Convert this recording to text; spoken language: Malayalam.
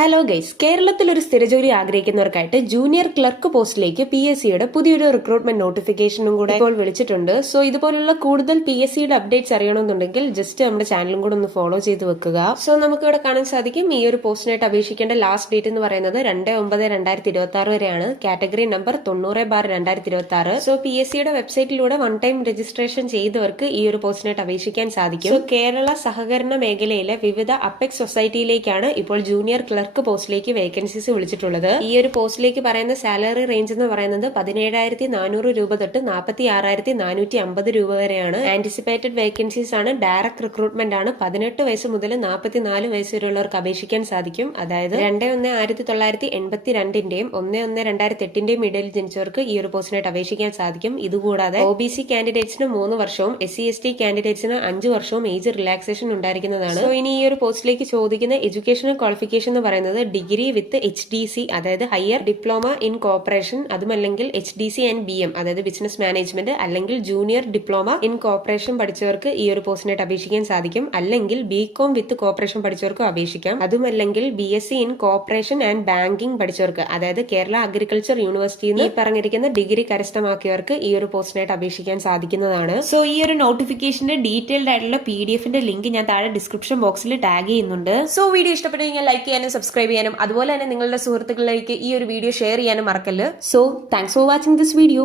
ഹലോ ഗൈസ്, കേരളത്തിൽ ഒരു സ്ഥിരജോലി ആഗ്രഹിക്കുന്നവർക്കായിട്ട് ജൂനിയർ ക്ലർക്ക് പോസ്റ്റിലേക്ക് PSCയുടെ പുതിയൊരു റിക്രൂട്ട്മെന്റ് നോട്ടിഫിക്കേഷനും കൂടെ ഇപ്പോൾ വിളിച്ചിട്ടുണ്ട്. സോ ഇതുപോലുള്ള കൂടുതൽ PSCയുടെ അപ്ഡേറ്റ്സ് അറിയണമെന്നുണ്ടെങ്കിൽ ജസ്റ്റ് നമ്മുടെ ചാനലും കൂടെ ഒന്ന് ഫോളോ ചെയ്ത് വെക്കുക. സോ നമുക്ക് ഇവിടെ കാണാൻ സാധിക്കും ഈ ഒരു പോസ്റ്റിനായിട്ട് അപേക്ഷിക്കേണ്ട ലാസ്റ്റ് ഡേറ്റ് എന്ന് പറയുന്നത് 2/9/2026 വരെയാണ്. Category number 90/2026. സോ PSCയുടെ വെബ്സൈറ്റിലൂടെ വൺ ടൈം രജിസ്ട്രേഷൻ ചെയ്തവർക്ക് ഈ ഒരു പോസ്റ്റിനായിട്ട് അപേക്ഷിക്കാൻ സാധിക്കും. സോ കേരള സഹകരണ മേഖലയിലെ വിവിധ അപ്പെക്സ് സൊസൈറ്റിയിലേക്കാണ് ഇപ്പോൾ ജൂനിയർ ക്ലർക്ക് പോസ്റ്റിലേക്ക് വേക്കൻസീസ് വിളിച്ചിട്ടുള്ളത്. ഈ ഒരു പോസ്റ്റിലേക്ക് പറയുന്ന സാലറി റേഞ്ച് എന്ന് പറയുന്നത് 17,400 രൂപ തൊട്ട് 46,450 രൂപ വരെയാണ്. ആന്റിസിപ്പേറ്റഡ് വേക്കൻസീസ് ആണ്. ഡയറക്ട് റിക്രൂട്ട്മെന്റ് ആണ്. 18 വയസ്സ് മുതൽ 44 വയസ്സ് വരെയുള്ളവർക്ക് അപേക്ഷിക്കാൻ സാധിക്കും. അതായത് 2/1/1982ന്റെയും 1/1/2008ന്റെയും ഇടയിൽ ജനിച്ചവർക്ക് ഈ ഒരു പോസ്റ്റിനായിട്ട് അപേക്ഷിക്കാൻ സാധിക്കും. ഇതുകൂടാതെ OBC കാൻഡിഡേറ്റ്സിന് 3 വർഷവും SC/ST കാൻഡിഡേറ്റ്സിന് 5 വർഷവും ഏജ് റിലാക്സേഷൻ ഉണ്ടായിരിക്കുന്നതാണ്. സോ ഇനി ഈ ഒരു പോസ്റ്റിലേക്ക് ചോദിക്കുന്ന എഡ്യൂക്കേഷണൽ ക്വാളിഫിക്കേഷൻ പറയുന്നത് ഡിഗ്രി വിത്ത് HDC, അതായത് ഹയർ ഡിപ്ലോമ ഇൻ കോർപ്പറേഷൻ, അതുമല്ലെങ്കിൽ HDC ആൻഡ് BM, അതായത് ബിസിനസ് മാനേജ്മെന്റ്, അല്ലെങ്കിൽ ജൂനിയർ ഡിപ്ലോമ ഇൻ കോർപ്പറേഷൻ പഠിച്ചവർക്ക് ഈ ഒരു പോസ്റ്റിനായിട്ട് അപേക്ഷിക്കാൻ സാധിക്കും. അല്ലെങ്കിൽ BCom വിത്ത് കോർപ്പറേഷൻ പഠിച്ചവർക്കും അപേക്ഷിക്കാം. അതുമല്ലെങ്കിൽ BSc in corporation and banking പഠിച്ചവർക്ക്, അതായത് കേരള അഗ്രികൾച്ചർ യൂണിവേഴ്സിറ്റിയിൽ പറഞ്ഞിരിക്കുന്ന ഡിഗ്രി കരസ്ഥമാക്കിയവർക്ക് ഈ ഒരു പോസ്റ്റിനായിട്ട് അപേക്ഷിക്കാൻ സാധിക്കുന്നതാണ്. സോ ഈ ഒരു നോട്ടിഫിക്കേഷന്റെ ഡീറ്റെയിൽഡ് ആയിട്ടുള്ള PDF-ന്റെ ലിങ്ക് ഞാൻ താഴെ ഡിസ്ക്രിപ്ഷൻ ബോക്സിൽ ടാഗ് ചെയ്യുന്നുണ്ട്. സോ വീഡിയോ ഇഷ്ടപ്പെട്ടു കഴിഞ്ഞാൽ ലൈക്ക് ചെയ്യാനും സബ്സ്ക്രൈബ് ചെയ്യാനും അതുപോലെ തന്നെ നിങ്ങളുടെ സുഹൃത്തുക്കളിലേക്ക് ഈ ഒരു വീഡിയോ ഷെയർ ചെയ്യാനും മറക്കല്ല്. So thanks for watching this video.